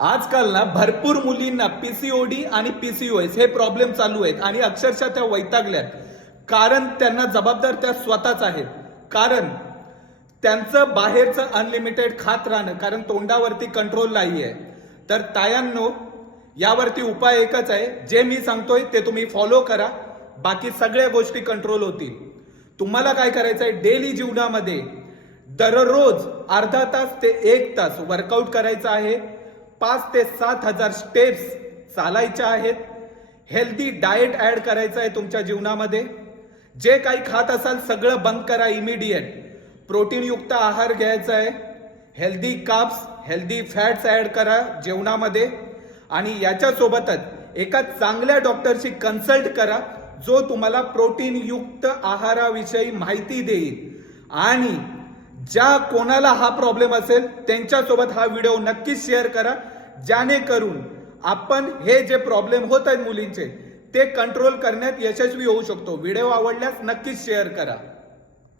आजकाल ना भरपूर मुलींना पीसीओडी आणि पीसीओएस हे प्रॉब्लेम चालू आहेत आणि अक्षरशः त्या वैतागल्यात. कारण त्यांना जबाबदार त्या स्वतःच आहेत. कारण त्यांचं बाहेरचं अनलिमिटेड खात राहणं, कारण तोंडावरती कंट्रोल नाहीये. तर तायांनो, यावरती उपाय एकच आहे, जे मी सांगतोय ते तुम्ही फॉलो करा, बाकी सगळ्या गोष्टी कंट्रोल होतील. तुम्हाला काय करायचं आहे, डेली जीवनामध्ये दररोज अर्धा तास ते 1 तास वर्कआउट करायचं आहे. 5 ते 7,000 स्टेप्स चालायच्या आहेत. हेल्दी डाएट ऍड करायचं आहे तुमच्या जीवनामध्ये. जे काही खात असाल सगळं बंद करा इमिडिएट. प्रोटीनयुक्त आहार घ्यायचा आहे. Healthy carbs, healthy fats add करा जेवणामध्ये. आणि याच्यासोबतच एका चांगल्या डॉक्टरशी कन्सल्ट करा, जो तुम्हाला प्रोटीनयुक्त आहाराविषयी माहिती देईल. आणि ज्या कोणाला हा प्रॉब्लेम असेल त्यांच्यासोबत हा व्हिडिओ नक्कीच शेअर करा, जेणेकरून आपण हे जे प्रॉब्लेम होत आहेत मुलींचे ते कंट्रोल करण्यात यशस्वी होऊ शकतो. व्हिडिओ आवडल्यास नक्कीच शेअर करा.